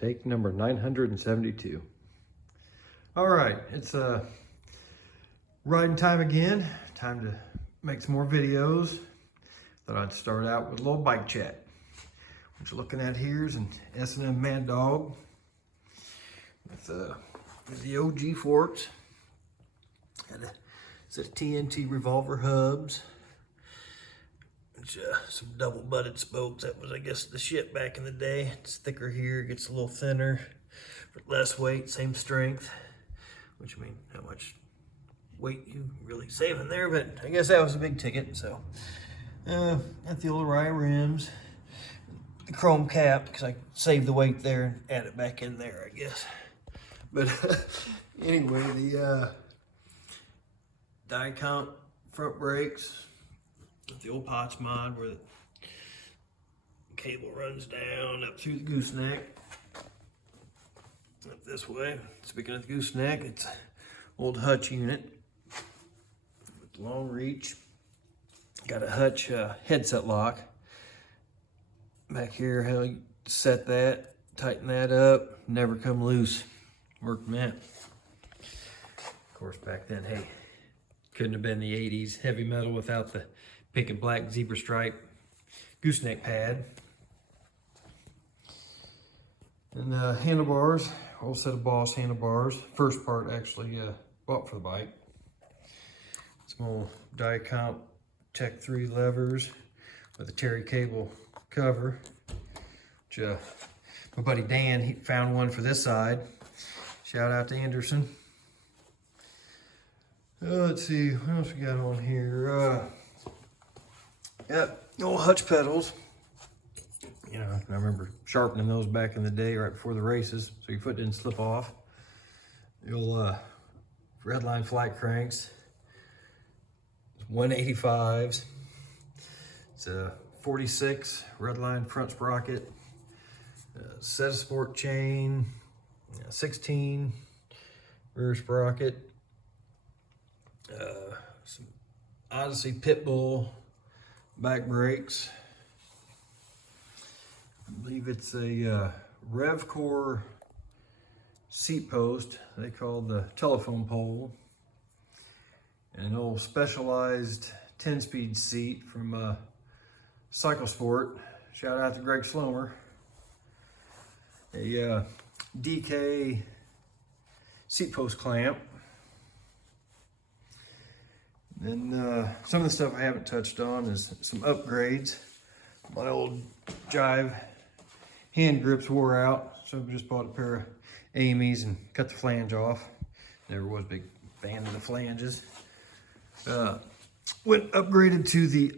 Take number 972. All right, it's riding time again. Time to make some more videos. Thought I'd start out with a little bike chat. What you're looking at here is an S&M Mad Dog with the OG forks. Got a set of TNT revolver hubs. Some double butted spokes. That was, I guess, the shit back in the day. It's thicker here, gets a little thinner, but less weight, same strength. Which, I mean, how much weight you really saving there, but I guess that was a big ticket. So, got the old Rye rims, the chrome cap, because I saved the weight there and add it back in there, I guess. But anyway, the die count front brakes, the old Potts mod where the cable runs down up through the gooseneck. Up this way. Speaking of the gooseneck, it's old Hutch unit with long reach. Got a Hutch headset lock. Back here, how you set that, tighten that up, never come loose. Worked, man. Of course, back then, hey, couldn't have been the 80s. Heavy metal without the pink and black zebra stripe gooseneck pad. And handlebars, whole set of Boss handlebars. First part actually bought for the bike. Some old Diacomp Tech 3 levers with a Terry cable cover. Which my buddy Dan, he found one for this side. Shout out to Anderson. Let's see, what else we got on here? Yep, old Hutch pedals. You know, I remember sharpening those back in the day right before the races so your foot didn't slip off. The old Redline flight cranks. 185s. It's a 46 Redline front sprocket. Set of sport chain. 16 rear sprocket. Some Odyssey Pitbull back brakes. I believe it's a RevCore seat post they call the telephone pole, and an old Specialized 10-speed seat from Cycle Sport. Shout out to Greg Slomer. A DK seat post clamp. Then some of the stuff I haven't touched on is some upgrades. My old Jive hand grips wore out, so I just bought a pair of AMEs and cut the flange off. Never was a big fan of the flanges. Went upgraded to the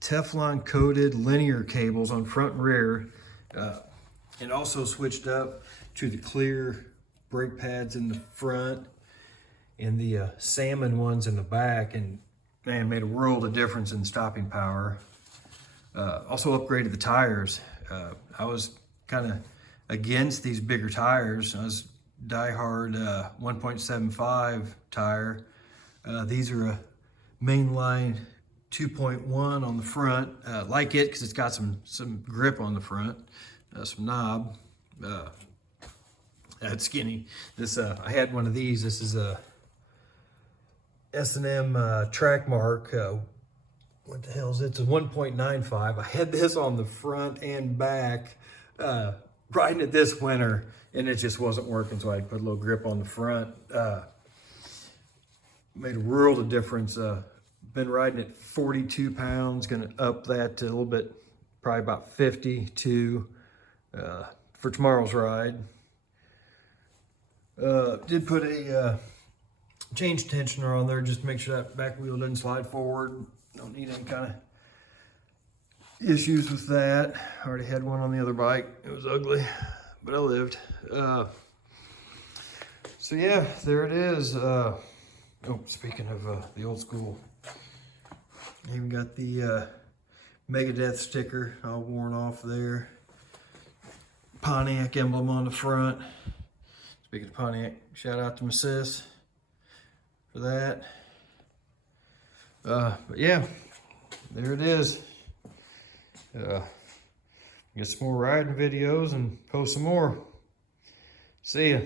Teflon coated linear cables on front and rear, and also switched up to the clear brake pads in the front and the salmon ones in the back, and man, made a world of difference in stopping power. Also upgraded the tires. I was kind of against these bigger tires. I was diehard 1.75 tire. These are a mainline 2.1 on the front. Like it because it's got some grip on the front, some knob. That's skinny. This I had one of these. This is a S&M track mark. What the hell is it? It's a 1.95. I had this on the front and back, riding it this winter, and it just wasn't working, so I put a little grip on the front. Made a world of difference. Been riding it 42 pounds, gonna up that to a little bit, probably about 52 for tomorrow's ride. Did put a change tensioner on there just to make sure that back wheel doesn't slide forward. Don't need any kind of issues with that. I already had one on the other bike. It was ugly, but I lived. So yeah, there it is. Oh, speaking of the old school, I even got the Megadeth sticker all worn off there. Pontiac emblem on the front. Speaking of Pontiac, shout out to my sis for that. But yeah, there it is. get some more riding videos and post some more. See ya.